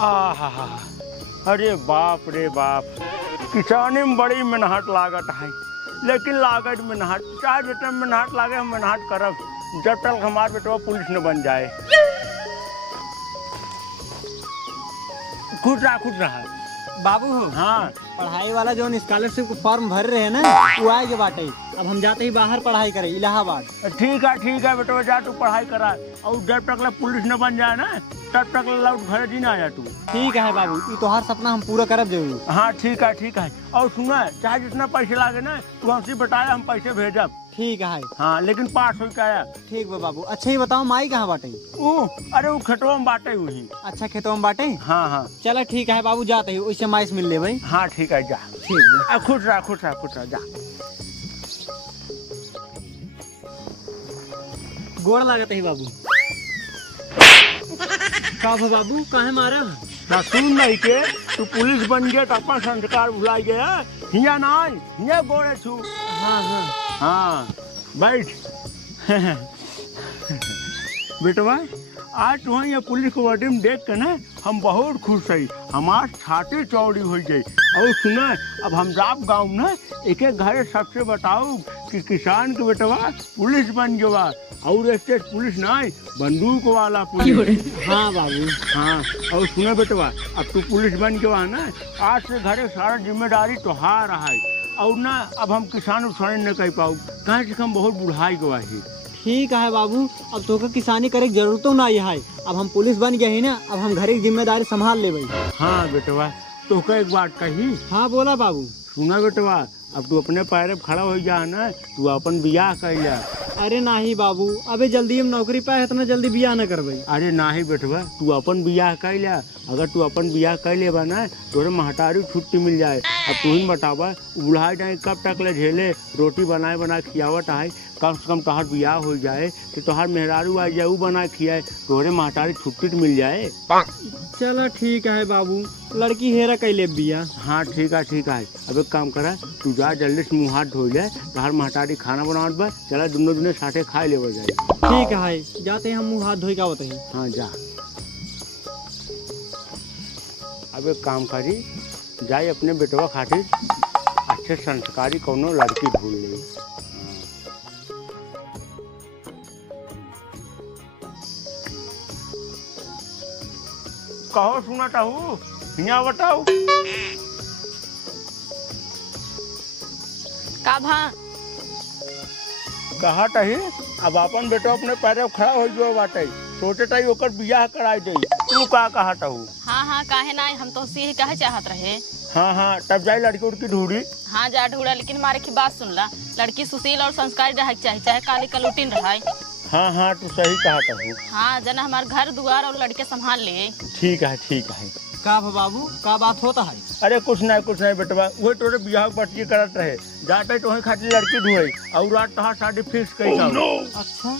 आहा, अरे बाप रे बाप, किसानी में बड़ी मेहनत लागत है, लेकिन लागत मेहनत चाहे जितना मेहनत लागे हम मेहनत करब जब तक हमारे बेटवा पुलिस न बन जाए। खुश रहा बाबू हो। हाँ, पढ़ाई वाला जो स्कॉलरशिप फॉर्म भर रहे हैं ना वो आए के बाटे। अब हम जाते ही बाहर पढ़ाई करें इलाहाबाद। ठीक है बेटवा, जा तू पढ़ाई करा और जब तक पुलिस न बन जाए ना तब तक लौट घर जी ना आया तू। ठीक है बाबू, ये तोहार सपना हम पूरा करब जरूर। हाँ ठीक है। और सुना, चाहे जितना पैसे लागे ना तू हमसे बताया, हम पैसे भेजब। ठीक है। हाँ, लेकिन पास हो के आया। ठीक बा बाबू। अच्छा ही बताओ, माई कहाँ बाटे? अरे वो खेतवा में बाटे हुई। अच्छा, खेतों में बाटे। हाँ। चलो ठीक है बाबू, जाते ही उससे माई से मिल ले भाई। हाँ ठीक है, जा। ठीक है। खुश रहा जा। गोड़ लागत है बाबू। का बाबू काहे मारा? सुन नहीं के तू पुलिस बन गया तो अपन संस्कार भुला गया। हिया ना हिया गोड़े छू। हाँ बैठ। बेटवा, आज तुम्हें ये पुलिस को वर्दी में देख के ना हम बहुत खुश है। हमार छाती चौड़ी हो गई। और सुना, अब हम जाप गाँव ना एक घर सबसे बताओ कि किसान के बेटवा पुलिस बन गया। और स्टेट पुलिस ना बंदूक वाला पुलिस। हाँ बाबू। हाँ, और सुना बेटवा, अब तू पुलिस बन गया ना, आज से घरे सारा जिम्मेदारी तोहार है। और ना अब हम किसान उसान न कह पाऊ, कहाँ से हम बहुत बुढ़ाई गवा है। ठीक है बाबू, अब तो किसानी करे की जरूरत ना है। अब हम पुलिस बन गए ही ना, अब हम घर की जिम्मेदारी संभाल ले भाई। हाँ बेटवा, तो एक बात कही। हाँ बोला बाबू। सुना बेटवा, अब तू अपने पैर पे खड़ा हो जा ना, तू अपन बियाह कर जा। अरे नहीं बाबू, अबे जल्दी हम नौकरी पाए इतना जल्दी बियाह न करबे। अरे नहीं बेटवा, तू अपन बियाह कर लिया। अगर तू अपन बियाह कर लेबा ना तोरे महतारी छुट्टी मिल जाए। अब तू ही बतावा, बुढ़ाई जाए कब तक ले झेले, रोटी बनाए खियावत है। कम से कम तोहार बियाह हो जाए तो तोहार मेहरारू आ जाए, वो बनाए खियाए, तोहरे महतारी छुट्टी मिल जाए। चलो ठीक है बाबू, लड़की हेरा कैले बिया। हाँ ठीक है। अब एक काम करा, तू जा जल्दी से मुँह हाथ धो ले, तोहार महतारी खाना बनावत बा, चला दोनों साथे खाए ले जाए। ठीक है, जाते हम मुँह हाथ धोई का होते हैं। हाँ जा। अब एक काम करी, जाए अपने बेटवा खातिर अच्छे संस्कारी कोनो लड़की ढूंढ ले। कहो सुना चाहू, हिया बताओ। का भा कहा टही, अब अपन बेटो अपने पैर पे खड़ा हो गयो बाटे, सोचे टाई ओकर बियाह कराई दे। तू का कहा टहू? हाँ काहे ना, हम तो उसी ही कहे चाहत रहे। हाँ, तब जाए लड़की उड़की ढूंढी। हाँ जा ढूंढा, लेकिन हमारे की बात सुन ला, लड़की सुशील और संस्कारी रहे चाहिए, चाहे काली कलूटिन रहे। हाँ, तू सही कहा टहू। हाँ, जना हमारे घर दुआर और लड़के संभाल ले। ठीक है। का बाबू, का बात होता है? अरे कुछ नहीं बेटवा, वही तोरे बियाह पट्टी करत रहे, जाते तो खातिर लड़की ढूंढे और रात तहार शादी फिक्स कर। अच्छा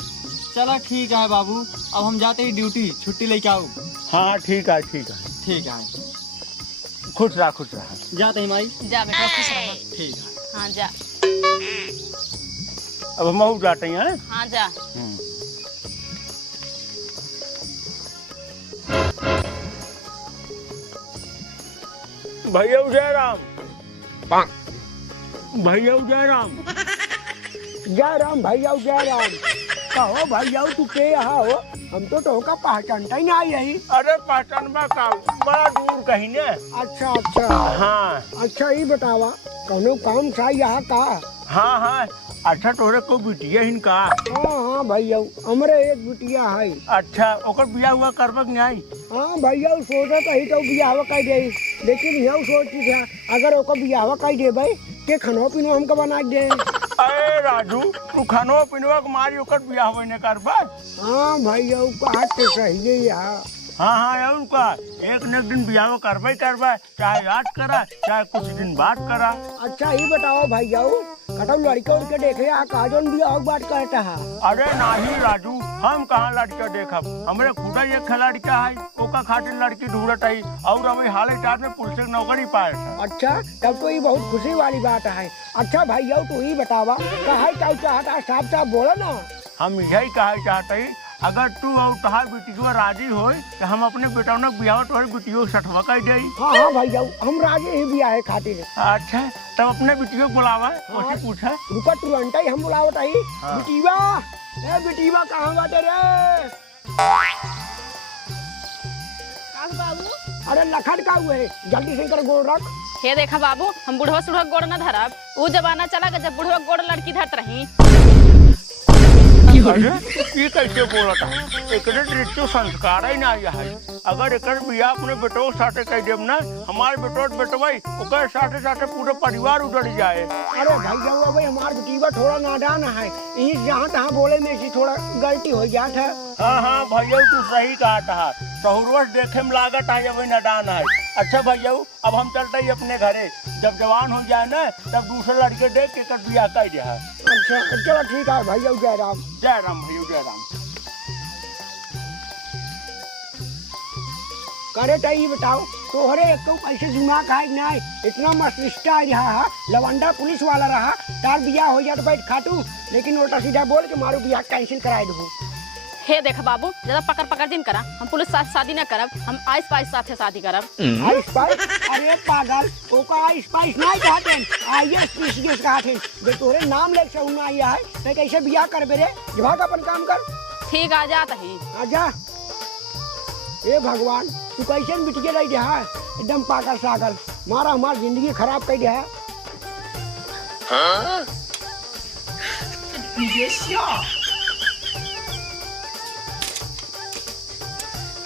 चलो ठीक है बाबू, अब हम जाते ही ड्यूटी छुट्टी लेके आओ। हाँ ठीक है। ठीक है, खुश रहा। जाते ही माई। जा बेटा, खुश रहो। ठीक है। हाँ जा। अब हम जाते हैं। हाँ जा। भैया जयराम। जयराम। कहो भैया तू के यहाँ हो? हम तो का पहचानता ही नहीं यही। अरे पहचानबा का, बड़ा दूर कहीं ने। अच्छा। हाँ। अच्छा ये बतावा, कौनो काम था यहाँ का? हाँ। अच्छा, तोरे को बिटिया हिनका? हाँ भैया, हमरे एक बिटिया है। अच्छा, ओकर बियाह हुआ करबक नहीं? हाँ भैया, सोचा तो ही तो बियाह कर दे, लेकिन यह सोची था अगर ओकर बियाह कर देबे के खानो पीनो हमको बना दे। अरे राजू, तू खानो पीनो के मारी ओकर बियाह होने करबा? हाँ भैया, बात तो सही है यार। हाँ, उनका एक न दिन बियाह करबे, चाहे आज करा चाहे कुछ दिन बाद करा। अच्छा ये बताओ भैया, कटम लड़के उड़के देखे काजन भी और बात करता है? अरे नहीं राजू, हम कहाँ लड़का देखब, हमरे खुदा एक लड़का है, ओका खातिर लड़की ढूंढत है और हमें हाल ही में पुलिस की नौकरी पाए। अच्छा, तब तो ये बहुत खुशी वाली बात है। अच्छा भैया, तू ही बतावा कहा चाहता, साफ बोला ना। हम यही कहा चाहते, अगर तू और तहार बेटियों राजी हो तो हम अपने बेटौना बियाह तोहर बेटियों सठवा कर दे। हाँ हाँ भैया हम राजी ही भी आए खातिर। अच्छा तब अपने बेटियों बुलावा उससे पूछा। रुका तुरंत ही हम बुलावत आई। हाँ। बिटिया ए बिटिया कहाँ बाटे रे? बाबू अरे लखट का हुए जल्दी से कर गोड़ रख। हे देखा बाबू, हम बुढ़वा सुढ़वा गोड़ न धरब। वो जमाना चला गया जब बुढ़वा गोड़ लड़की धरत रही। अरे ये कैसे बोला था? एकरे दृष्टि संस्कार ही ना आया है। अगर एकर बियाह अपने बेटों के साथे कह देब ना, हमारे बेटो बेटवाई ओकर साथे साथे पूरे परिवार उजड़ जाए। अरे भैया भाई हमार बिटिया थोड़ा नादान है, इस जहाँ तहाँ बोले में से थोड़ा गलती हो जात है। हाँ हाँ भैया तू सही कहा था। सहुरवश देखे में लागत है वही नादान है। अच्छा भैया अब हम चलते ही अपने घरे, जब जवान हो जाए ना तब दूसरे लड़के देख के कर बियाह कर दिया। अच्छा चलो ठीक है भैया जय राम। जय राम भैया जय राम। करे तो ये बताओ तोहरे एक तो पैसे दिमाग है नहीं, इतना मस्त रिश्ता रहा है, लवंडा पुलिस वाला रहा, तार बियाह हो जाए तो बैठ खाटू, लेकिन उल्टा सीधा बोल के मारो बियाह कैंसिल कराए दो। हे देख बाबू, ज्यादा पकड़ पकड़ दिन करा। हम पुलिस साथ शादी न करब, हम आइस पाइस साथे शादी करब। Ice price? अरे पागल, ओका आइस पाइस नहीं कहते, आईएएस पीसीएस कहते। जो तोरे नाम ले से उन आया है, तो कैसे बियाह करबे रे? भाग अपन काम कर। ठीक आ जात ही। आजा। ए भगवान, तू कैसे बिटिया रह गया है? एकदम पागल सागल, मारा हमारी जिंदगी खराब कर दिया है।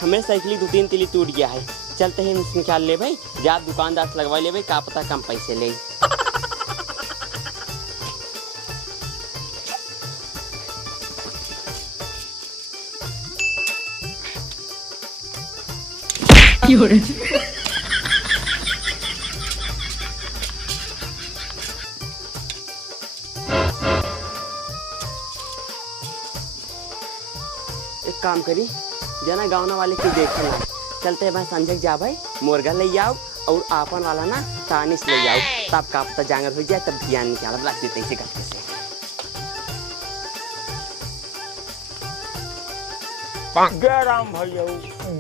हमें साइकिल 2-3 तिली टूट गया है, चलते हैं निकाल ले भाई, जा दुकानदार से लगवा ले भाई, का पता कम पैसे ले। एक काम करी जना गाँव वाले की देखे ना, चलते हैं भाई संजय जा भाई, मुर्गा ले आओ और आपन वाला ना तानिस ले आओ, तब का पता जांगर हो जाए तब ध्यान निकाल लग देते इसे करते से। जय राम भैया।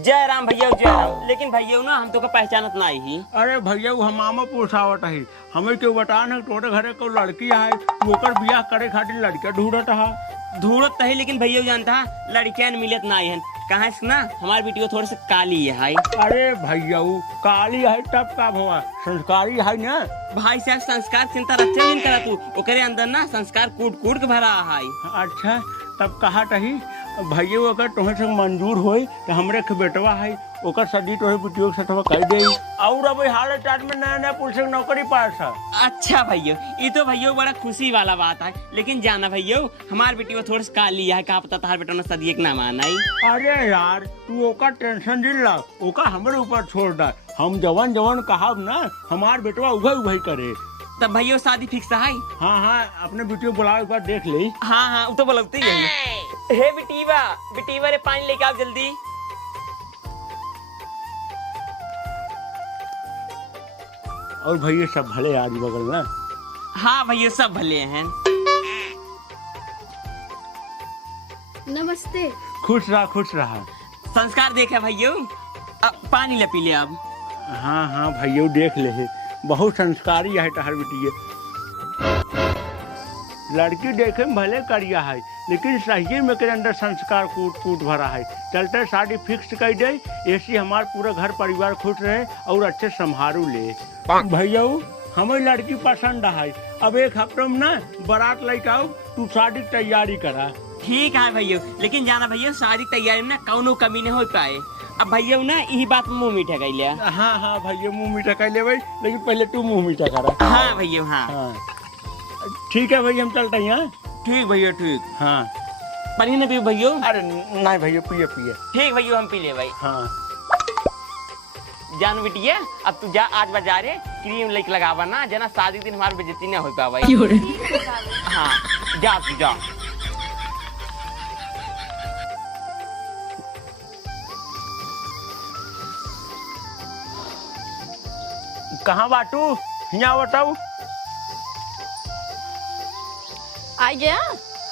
जय राम भैया जय राम। लेकिन भैया ना हम तो का पहचानत ना ही। अरे भैया हम मामा पूछावट है, हमें क्यों बतान है तोरे घरे को लड़की है, ओकर बियाह करे खातिर लड़का ढूंढत है। ढूंढत है लेकिन भैया जानता लड़कियां मिलत ना है, कहाँ से ना हमारी बेटी थोड़ी सी काली है। अरे भैया काली है तब का हुआ, संस्कारी है ना। भाई साहब संस्कार चिंता रखे नहीं करा तू, ओकरे अंदर ना संस्कार कूट कूट के भरा है। अच्छा तब कहा तही भैया अगर तुम्हें से मंजूर होई तो हमरे के बेटवा है, ओकर शादी तोहे बेटियों के साथ कर दे। और अब हाल चाल में नया नया पुलिस नौकरी पास है। अच्छा भैया ये तो भैया बड़ा खुशी वाला बात है, लेकिन जाना भैया हमार बेटी वो थोड़ी सी काली है, का पता तार बेटा ने सदी ना माना। अरे यार तू ओका टेंशन दिल ला, ओका हमरे ऊपर छोड़ दा, हम जवान जवान कहब ना हमार बेटवा उभय उभय करे। तब भैया शादी फिक्स है। हाँ हाँ अपने बेटियों बुलाओ एक बार देख ले। हाँ हाँ वो तो बोलते ही है। हे बेटीवा बेटीवा रे पानी लेके आओ जल्दी। और भैया सब भले आज बगल ना। हाँ भैया सब भले हैं। नमस्ते। खुश रहा। संस्कार देखे भैया, पानी ले पी ले अब। हाँ हाँ भैया देख ले, बहुत संस्कारी है तहर बेटिया। लड़की देखे में भले करिया है, लेकिन सही में के अंदर संस्कार कूट कूट भरा है। चलते शादी फिक्स कर दे, ऐसी हमार पूरा घर परिवार खुश रहे और अच्छे संभारू ले। भैया हमें लड़की पसंद है, अब एक हफ्ते में ना बारात लेके आओ, तू शादी की तैयारी करा। ठीक है भैया, लेकिन जाना भैया शादी तैयारी में ना कौनो कमी नहीं हो पाए। अब भैया ना यही बात मुँह मीठा कर लिया। हाँ हाँ भैया मुँह मीठा कर ले भाई, लेकिन पहले तू मुँह मीठा करा। हाँ भैया हाँ। हाँ ठीक है भैया हम चलते हैं। ठीक भैया ठीक। हाँ पानी ना पियो भैया। अरे नहीं भैया पिए। ठीक भैया हम पी ले भाई। हाँ जान बिटिया अब तू जा आज बाजार क्रीम लेके लगावा ना, जना शादी दिन हमारी बेइज्जती ना हो पावा। हाँ जा तू जा। कहाँ बाटू यहाँ बताऊ। आ गया।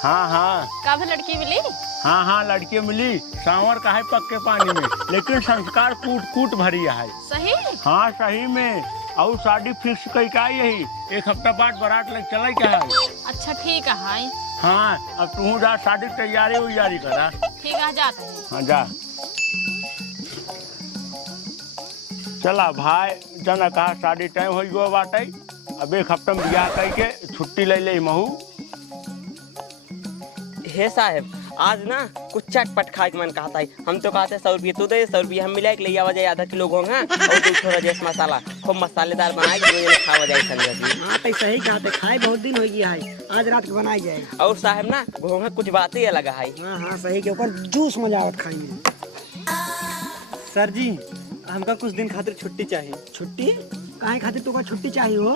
हाँ हाँ का भी लड़की मिली? हाँ हाँ लड़की मिली, सांवर का है पक्के पानी में, लेकिन संस्कार कूट कूट भरी है। सही? हाँ सही में। और शादी फिक्स कई का यही, एक हफ्ता बाद बारात लग चले क्या है। अच्छा ठीक है हाय। हाँ अब तू जा शादी तैयारी उयारी करा। ठीक है जाते हैं। हाँ जा। चला भाई जना कहा शादी टाइम हो गयो बाटे, अब एक हफ्ता में बियाह करके छुट्टी ले ले महू। हे साहब आज ना कुछ चटपट खाए के मन कहता है। हम तो कहते 100 रुपये तू दे, 100 रुपये हम मिला के ले आवा जाए आधा किलो घोंघा और तू थोड़ा जैसे मसाला खूब मसालेदार बनाए के खावा जाए संजय। हाँ तो सही कहा थे, खाए बहुत दिन हो गया है, आज रात को बनाई जाए। और साहब ना घोंघा कुछ बात ही अलग है। हाँ हाँ सही के ऊपर जूस मजा आवत खाई में। सर जी हमका कुछ दिन खातिर छुट्टी चाहिए। छुट्टी काहे खातिर तुका छुट्टी चाहिए हो?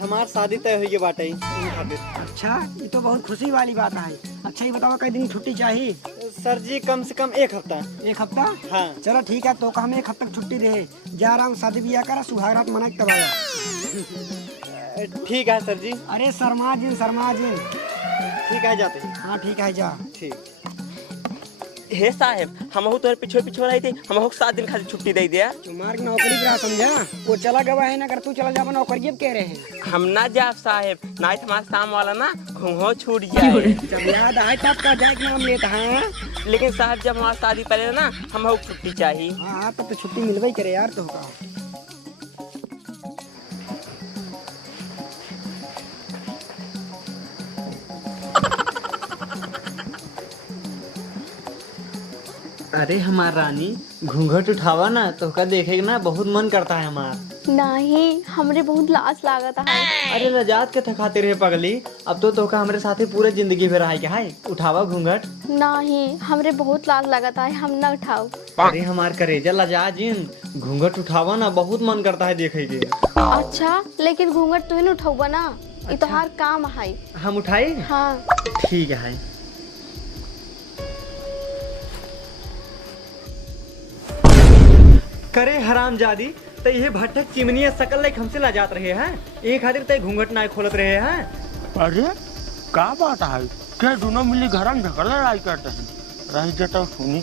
हमार शादी तय हुई के बाटे खातिर। अच्छा ये तो बहुत खुशी वाली बात है। अच्छा ये बताओ कई दिन छुट्टी चाहिए? सर जी कम से कम 1 हफ्ता। 1 हफ्ता? हाँ। चलो ठीक है, तो हमें 1 हफ्ता छुट्टी रहे, जा रहा हूँ शादी ब्याह करा, सुहाग रात मना तब आया। ठीक है सर जी। अरे शर्मा जी ठीक है जाते हैं। हाँ ठीक है जा। ठीक। हे साहब हम तोहरे पीछे पीछे रही थी, हम 7 दिन खातिर छुट्टी दे दिया। तुम्हारी नौकरी करा समझा, वो चला गवा है ना, अगर तू चला जावा नौकरी अब कह रहे हैं। हम ना जाब साहब, ना हमारे शाम वाला ना घोंघो छूट जाए। जब याद आए तब का जाए नाम लेता है। लेकिन साहब जब हमारी शादी पहले ना हम छुट्टी चाहिए। हाँ तब तो छुट्टी मिलवा ही करे यार। तो का अरे हमार रानी घूंघट उठावा ना तो का देखेगा ना बहुत मन करता है हमार। नहीं हमरे बहुत लाज लागत है। अरे लजात के थकाते रहे पगली, अब तो तोका हमरे साथे पूरे जिंदगी भर रहा है। उठावा घूंघट। नहीं हमरे बहुत लाज लागत है, हम न उठाओ। अरे हमार करेजा लजा जिन, घूंघट उठावा ना बहुत मन करता है देखे के। अच्छा लेकिन घूंघट तुहे न उठाऊबा ना, ये तो हर काम है। हम उठाए? हाँ ठीक है। करे हराम जादी तो ये भट्टक चिमनी सकल लाइक हमसे ला जात रहे हैं, एक खातिर तय घूंघट ना खोलत रहे हैं। अरे का बात है, क्या दोनों मिली घर में झगड़ा लड़ाई करते हैं? रही जटा सुनी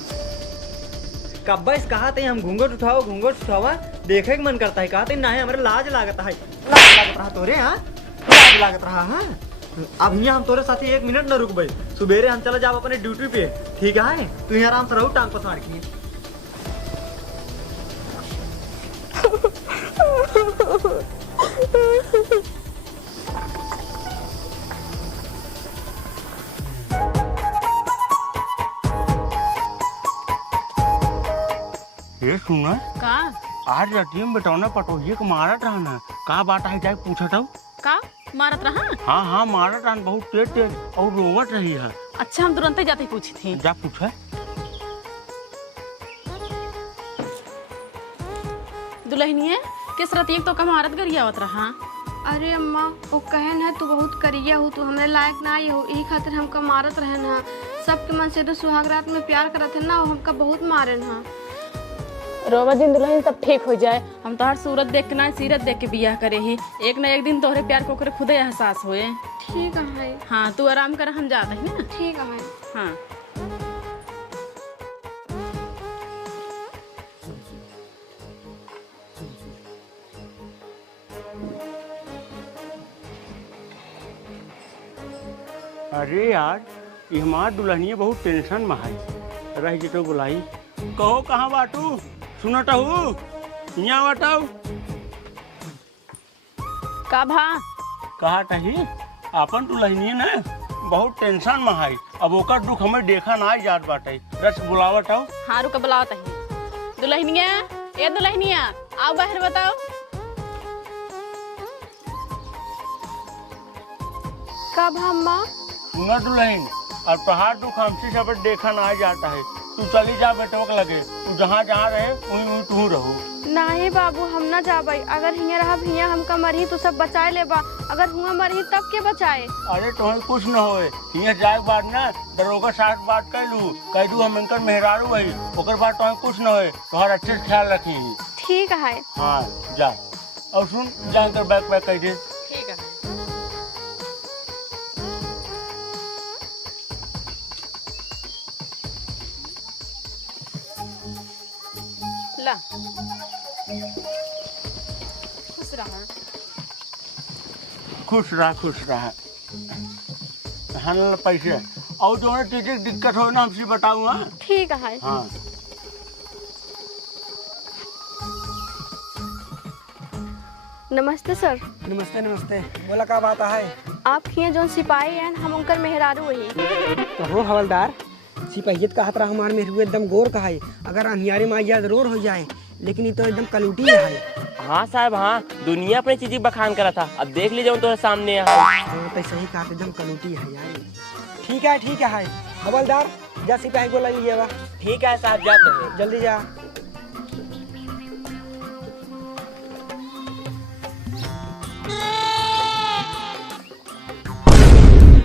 कब्बा इस कहा थे हम घूंघट उठावा देखे के मन करता है। कहते ना है हमारे लाज लागत है। लाज लागत रहा तोरे? हाँ लाज लागत रहा है। अब यहाँ हम तोरे साथी 1 मिनट न रुकबे, सुबेरे हम चला जाओ अपने ड्यूटी पे। ठीक है तू यहाँ आराम से रहो, टांग पसार की। ये सुना का आज रतियम बेटौना पटोहिए को मारत रहना, का बात है जाए पूछत हूँ। का मारत रहा? हाँ हाँ मारत रहन, बहुत तेज तेज और रोवत रही है। अच्छा हम तुरंत ही जाते ही पूछी थी। जा पूछे। दुल्हनिए किस रतिये तो का मारत गरियावत रहा? अरे अम्मा वो कहन है तू बहुत करिया हो, तू हमरे लायक ना हो, यही खातिर हमका मारत रहन है। सबके मन से तो सुहाग रात में प्यार करत है ना, वो हमका बहुत मारन है। रोवा दिन दुल्हन सब ठीक हो जाए, हम तोहर सूरत देख के ना सीरत देख के बियाह करे ही, एक न एक दिन तोहरे प्यार को करे खुदे एहसास होए। ठीक है। हाँ तू आराम कर, हम जाते हैं ना। ठीक है। हाँ अरे यार ये हमार दुल्हनिया बहुत टेंशन में है, रह जतो बुलाई। कहो कहाँ बाटू, सुनत हूँ यहाँ बाटाऊ। का भा कहा कही अपन दुल्हनिया ना बहुत टेंशन में है, अब ओकर दुख हमें देखा ना जात बाटे, रस बुलावट आओ। हाँ रुक बुलावत है। दुल्हनिया ए दुल्हनिया आओ बाहर बताओ। कब अम्मा? सुना दुल्हन, और पहाड़ दुख हमसे सब देखा ना जाता है, तू चली जा बेटों के लगे, तू जहाँ जहाँ रहे वहीं वहीं तू रहो। नहीं बाबू हम ना जाबई, अगर हिया रहा हिया हमका मरही तो सब बचाए लेबा, अगर हुआ मरही तब के बचाए। अरे तुम्हें कुछ न होए, हिया जाए के बाद ना दरोगा साथ बात कह दू हम इनकर मेहरारू वही, ओकर बाद तुम्हें कुछ न होए, तुम्हारा अच्छे से ख्याल रखी। ठीक है। हाँ जा, और सुन जाकर बैग पैक कर दे। ठीक है। चला खुश रहा। खुश रहा हाँ ना पैसे और जो है टिकट दिक्कत हो ना हमसे बताऊँगा। ठीक है। हाँ नमस्ते सर। नमस्ते नमस्ते, बोला का बात है? आप यहाँ जो सिपाही हैं हम उनकर मेहरारू वही। तो हो हवलदार, सिपाहियत का हतरा हमार में हुए एकदम गोर का है, अगर अंधियारे में आइया जरूर हो जाए, लेकिन ये तो एकदम कलूटी है। हाँ साहब हाँ, दुनिया अपनी चीज़ बखान करा था, अब देख लीजिए तुम्हारे सामने यहाँ। हाँ तो सही कहा, एकदम कलूटी है यार। ठीक है हवलदार, जा सिपाही को ले लीजिएगा। ठीक है साहब, जाते हैं। जल्दी जा।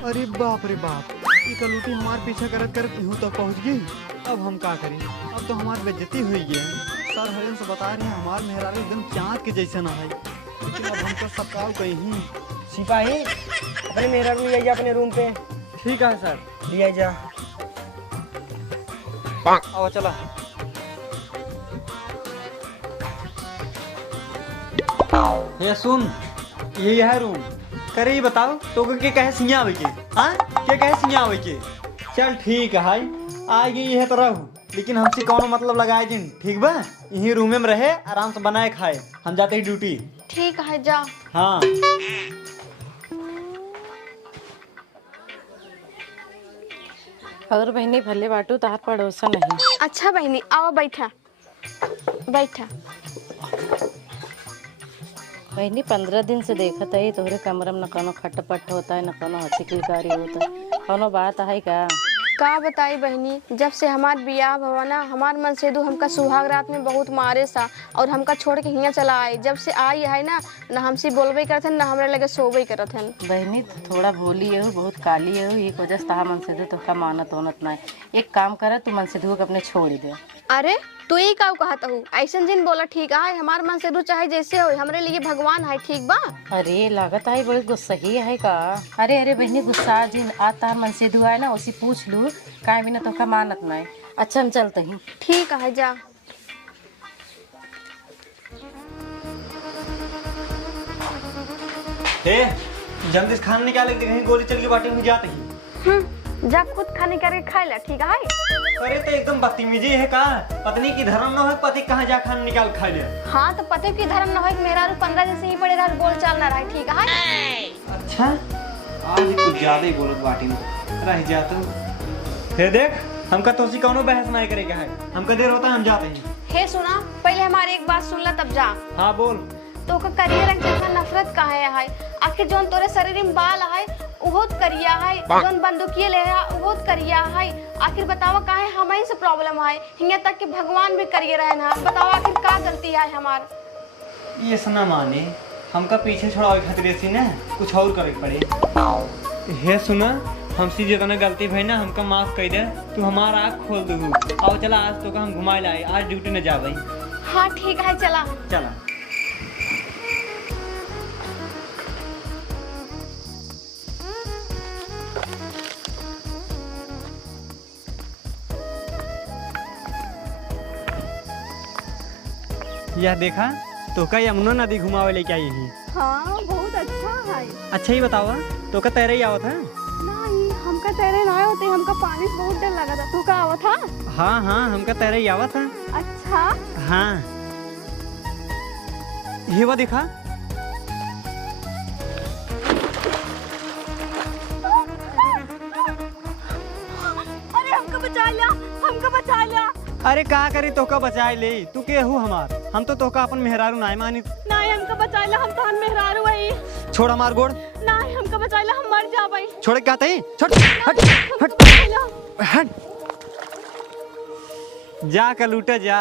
अरे बाप रे बाप, ये कलूटी हमारे पीछे करत करत यूँ तक पहुँच गई। अब हम क्या करें, अब तो हमारी बेइज्जती हुई है। सर हरिन से बता रहे हैं हमारे मेहरारू एकदम चाँद के जैसे ना है, लेकिन अब हमको सब काम कहीं। सिपाही अपने मेहरारू ले जाइए अपने रूम पे। ठीक है सर, लिया जा। आओ चला। ये सुन, यही है रूम। करे ये बताओ तो के कहे सिया आवे के? हाँ के कहे सिया आवे के? चल ठीक है हाय, आ गई है तो रहू, लेकिन हमसे कौन मतलब लगाए जिन, ठीक बा? यही रूम में रहे, आराम से बनाए खाए, हम जाते ही ड्यूटी। ठीक है जा। हाँ और बहनी भले बाटू तार पड़ोसा नहीं। अच्छा बहनी आओ बैठा। बहनी 15 दिन से देखत है तोहरे कमरे में न कोनो खटपट होता है, न कोनो हंसी किलकारी होता है, कोनो बात है का बताई बहनी, जब से हमार बियाह भवा ना, हमार मन से हमका सुहाग रात में बहुत मारे सा और हमका छोड़ के हियाँ चला आए। जब से आई है ना हमसे बोलबे करथन ना हमरे लगे सोबे करथन। बहनी थोड़ा भोली है, बहुत काली है, एक वजह से मन से तो का मानत होनत ना। एक काम कर, तू मन से को अपने छोड़ दे। अरे तू ही का कहता हूँ, ऐसा जिन बोला ठीक है, हमार मन से चाहे जैसे हो, हमरे लिए भगवान है, ठीक बा? अरे लागत है बहुत गुस्सा ही है का? अरे बहनी गुस्सा जिन आता मन से है ना, उसी पूछ लू का बिना तो का मानत ना। अच्छा हम चलते हैं। ठीक है जा। जल्दी से खाना निकाले, कहीं गोली चल के बाटे में जाते ही। जा खुद खाने करके खा ले, ठीक है? अरे तो एकदम बदतमीजी है का? पत्नी की धर्म न हो, पति कहाँ जा खाना निकाल खा ले। हाँ तो पति की धर्म न हो, मेरा 15 जैसे ही पड़े रहा, बोल चाल ना रहा, ठीक है? अच्छा आज कुछ ज्यादा ही बोलत बाटी में रह जाता। हे देख, हमका तोसी कौनो बहस नहीं करेगा है, हमका देर होता है, हम जाते हैं। हे सुना, पहले हमारी एक बात सुन ला तब जा। हाँ बोल। तो का करिया रंग का नफरत का है? आखिर जोन तोरे शरीर में बाल है उहोत करिया है, जोन बंदूकिए ले है उहोत करिया है। आखिर बतावा काहे हमें से प्रॉब्लम है, हिंगा तक कि भगवान भी करिए रहे ना। बतावा आखिर का गलती है हमार? ये सुना माने, हमका पीछे छोड़ावे खातिर ऐसी ना कुछ और करे पड़े। हे सुना, हमसे जितना गलती भाई ना हमका माफ कर दे, तू हमारा आँख खोल दू। आओ चला, आज तो हम घुमाए लाए, आज ड्यूटी न जा भाई। हाँ ठीक है चला। चला। यह देखा तो का यमुना नदी घुमावे लेके आई ही। हाँ बहुत अच्छा है। अच्छा ही बताओ, तो का तैरे ही आवत है? नहीं हमका तैरे ना होते, हमका पानी से बहुत डर लगा था। तू का आवत था? हाँ हाँ हमका तैरे ही आवत है। अच्छा हाँ ये वो देखा। अरे हमका बचा लिया, हमका बचा लिया। अरे का करी तोका बचाए ले, तू के हूँ हमार, हम तो तोका अपन मेहरारू नाय मानी। नहीं हमका बचा लिया, हम तो मेहरारू वही। छोड़ हमार गोड़। नहीं हमका बचा लिया, हम मर जा भाई। छोड़ क्या ही, छोड़ हट हट हट। जा का लूटा जा,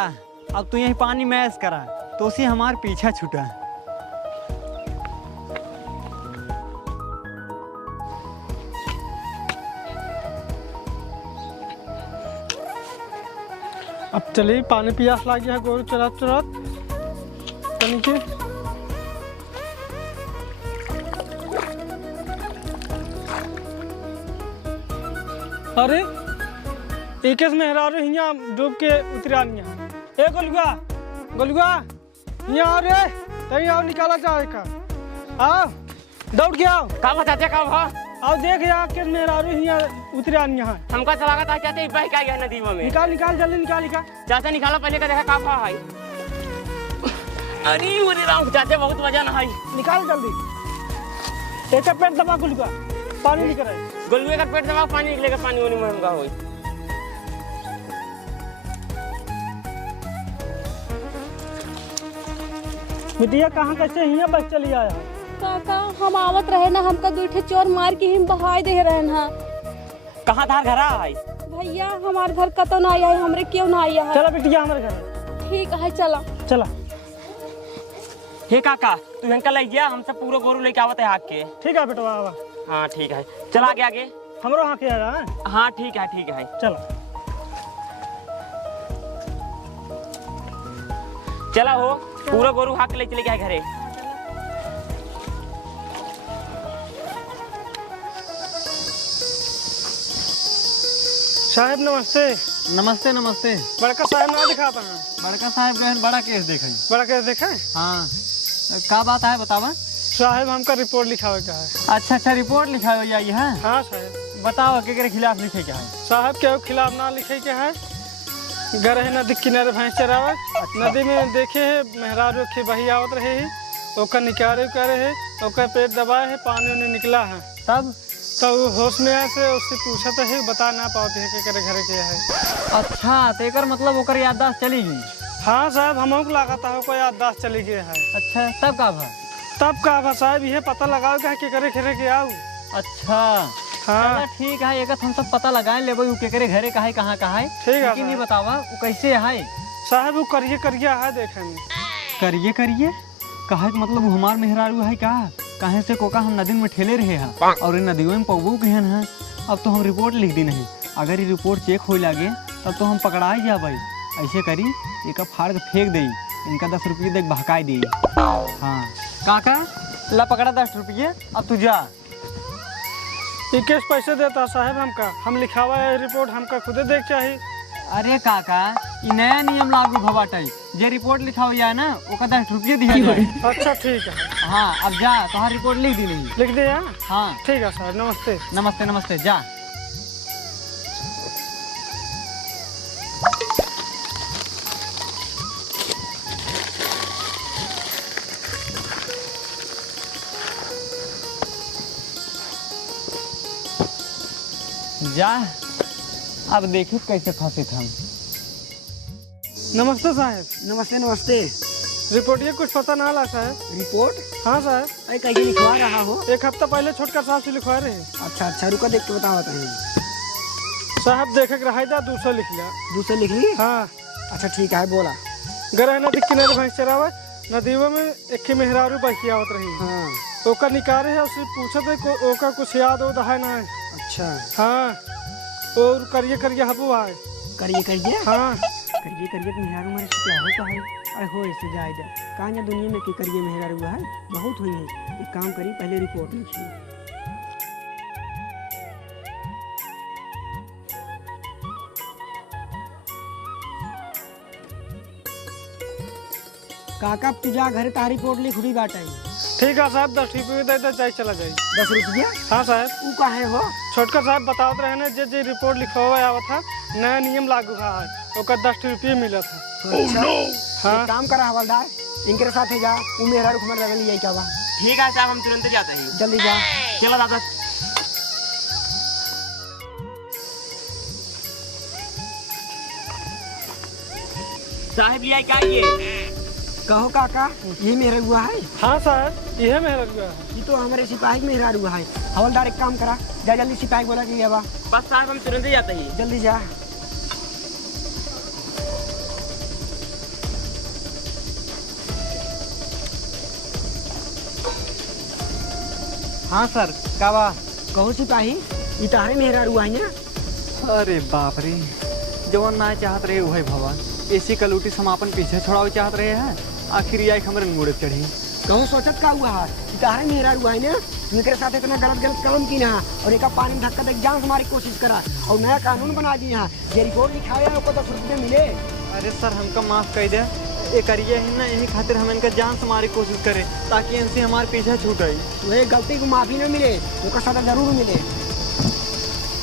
अब तू यही पानी मैस करा तो उसी हमार पीछा छूटा। अब चलिए, पानी पियास लग गया, गोरू चलात चलात नीचे। अरे एक मेहरारू हियाँ डूब के उतरा निया। ए गोलुआ गोलुआ यहाँ आओ रे, तभी आओ निकाला जाए का। आओ दौड़ के आओ। का चाचा का भा आओ देख यहाँ के मेहरारू यहाँ उतरे आनी यहाँ। हमका स्वागत है चाचा, बह का गया नदी में। निकाल निकाल जल्दी निकाल का। चाचा निकाला पहले का देखा का भा है। अरे ओरे राम चाचा बहुत वजन है। निकाल जल्दी। एक पेट दबा गोलुआ, पानी निकल रहा है। गोलुए का पेट दबा, पानी निकलेगा, पानी होने महंगा होई। बिटिया कहाँ कैसे यहाँ बस चली आया? काका हम आवत रहे ना, हमका दूठे चोर मार के हम बहाय दे रहे ना। कहाँ धार घरा है? भैया हमार घर कतो ना आया है, हमरे क्यों ना आया है? चला बिटिया हमारे घर। ठीक है चला। चला। हे काका तू इनका ले गया, हमसे पूरा गोरू लेके आवत है हाथ के। ठीक है बेटवा आवा। हाँ ठीक है, चला आगे आगे। हमरो हाँ के आया है। हाँ ठीक है ठीक है। चलो चला हो, पूरा गोरू हाथ ले चले गया घरे। साहब नमस्ते। नमस्ते नमस्ते। बड़का साहब ना दिखा पाए? बड़का साहब गए बड़ा केस देखे। बड़ा केस देखा है? हाँ का बात है बतावा। साहब हमका रिपोर्ट लिखावे का है। अच्छा रिपोर्ट लिखा हुआ है। हाँ साहब। बताओ के खिलाफ लिखे क्या है? साहब के खिलाफ ना लिखे के है। गए है नदी किनारे भैंस चरावत। नदी में देखे है मेहरारू के बही आवत रहे है, ओकर निकारे करे है, ओकर पेट दबाए है, पानी उन्हें निकला है। तब तो होश में आए से उससे पूछा तो है, बता ना पाते है के घरे के है। अच्छा तेकर मतलब ओकर याददाश्त चली गई। हाँ साहब हमको लगा था कोई याददाश्त चली गई है। अच्छा तब का भा? तब का भा साहब ये पता लगाओ के करे घरे के आओ। अच्छा हाँ ठीक है, एक हम सब पता लगाए ले के घरे कहा है कहाँ कहाँ है। ठीक है लेकिन ये बतावा वो कैसे है? साहब वो करिए करिए है देखे में। करिए करिए कहा मतलब वो हमार मेहरारू है का? कहे से कोका हम नदी में ठेले रहे हैं और नदियों में पौबू कहन है। अब तो हम रिपोर्ट लिख दी नहीं, अगर ये रिपोर्ट चेक हो लगे तब तो हम पकड़ाए जा भाई। ऐसे करी एक फाड़ के फेंक दी, इनका 10 रुपये देख बहकाई दी। हाँ काका ला पकड़ा 10 रुपये, अब तू जा। ये केस पैसे देता साहब हमका, हम लिखावा है रिपोर्ट हमका खुदे देख चाहिए। अरे काका ये नया नियम लागू भवाटाई, जे रिपोर्ट लिखा हुआ है ना वो 10 रुपये दिया जाए। अच्छा ठीक है। हाँ अब जा, तुम्हारी रिपोर्ट लिख दी नहीं। लिख दिया? हाँ ठीक है सर, नमस्ते। नमस्ते नमस्ते जा। जा अब देखिए कैसे फंसे थे हम। नमस्ते साहब। नमस्ते नमस्ते। रिपोर्ट ये कुछ पता ना ला साहब। रिपोर्ट? हाँ साहब। अरे कैसे लिखवा रहा हो? 1 हफ्ता पहले छोटका साहब से लिखवा रहे। अच्छा अच्छा रुका देख के बताओ हैं। साहब देखे रहा था, दूसरा लिख लिया। दूसरे लिख ली? हाँ। अच्छा ठीक है बोला। गए नदी किनारे भैंस चरावा, नदियों में एक मेहरारू बही आवत रही। हाँ। ओका निकारे है, उससे पूछा थे ओका कुछ याद हो है ना? अच्छा। हाँ और करिए करिए हबू आए। करिए करिए? हाँ करिए करिए तो मेहरारू मेरे से क्या होता है? अरे हो ऐसे जायदा कहाँ या दुनिया में की करिए मेहरारू है बहुत हुई है। एक काम करिए पहले रिपोर्ट लिखिए। काका पूजा घर का रिपोर्ट लिख हुई बाटा है। ठीक है साहब, 10 रुपये दे दे जाए चला जाए। 10 रुपया? हाँ साहब। वो काहे हो? छोटका साहब बतावत रहे ना, जे रिपोर्ट लिखवा आवा था, नया नियम लागू हुआ है, ओका 10 रुपये मिला था। हाँ। एक काम करा हवलदार, इनके साथ ही जा, वो मेरा रुख में लगल यही क्या बा। ठीक है साहब, हम तुरंत जाते हैं। जल्दी जा। चलो दादा। साहब ये क्या ये? कहो काका ये मेरा हुआ है? हाँ साहब यह मेरा हुआ है। ये तो हमारे सिपाही मेरा हुआ है। हवलदार एक काम करा, जा जल्दी सिपाही बोला कि बा। बस साहब हम तुरंत जाते हैं। जल्दी जा। हाँ सर का बा? कहो सिपाही ये तारे मेहरा हुआ है ना? अरे बाप रे, जवन ना चाहत रहे वही भवन ऐसी कलूटी समापन पीछे छोड़ावे चाहत रहे हैं, आखिर यह खबर मुड़े चढ़ी। कहो सोचत का हुआ है? ये तारे मेहरा हुआ है ना, मेरे साथ इतना गलत गलत काम की ना और एक पानी में धक्का देख जान हमारी कोशिश करा और नया कानून बना दी। यहाँ ये रिपोर्ट लिखाया है, 10 रुपये मिले। अरे सर हमका माफ कर दे, ये करिए ही ना, यही खातिर हम इनका जान से मारे कोशिश करें ताकि इनसे हमारे पीछे छूट आई। तुम्हें गलती को माफी न मिले तो सजा जरूर मिले।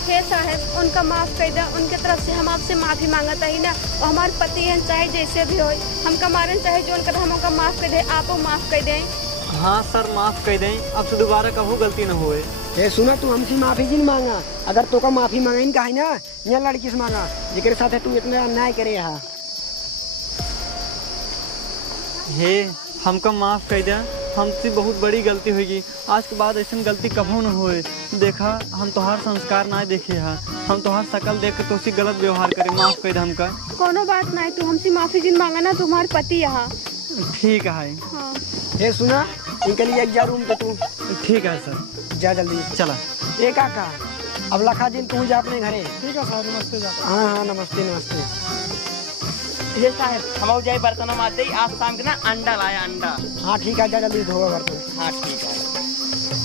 हे साहब उनका माफ कर दे, उनके तरफ से हम आपसे माफी मांगता ही ना। और हमारे पति हैं चाहे जैसे भी हो, हमका मारन चाहे जो उनका हमका माफ कर दे, आप माफ कर दें। हाँ सर माफ कर दें, अब से दोबारा कभी गलती न होए। ये सुना तू हमसे माफी जिन मांगा, अगर तो का माफी मांगा का है ना यहाँ लड़की से मांगा जिसके साथ तू इतना अन्याय करे यहाँ। हे हमका माफ कर दे, हमसे बहुत बड़ी गलती होगी, आज के बाद ऐसी गलती कभू न होए। देखा हम तोहार संस्कार ना देखे है, हम तोहार शकल देख के तो गलत व्यवहार करे, माफ कर दे हमका। कोनो बात नहीं, तू हमसे माफी जिन मांगा ना, तुम्हारे पति यहाँ। ठीक है। हाँ। ये सुना इनके लिए जा रूम पे तू। ठीक है सर, जा जल्दी चला। ये काका अब लखा दिन तू जा अपने घरे। ठीक है सर, नमस्ते जा। हाँ हाँ नमस्ते नमस्ते। ये साहब हम जाए बर्तनों में आज शाम के ना अंडा लाया अंडा। हाँ ठीक है, जा जल्दी धोवा बर्तन। हाँ ठीक है।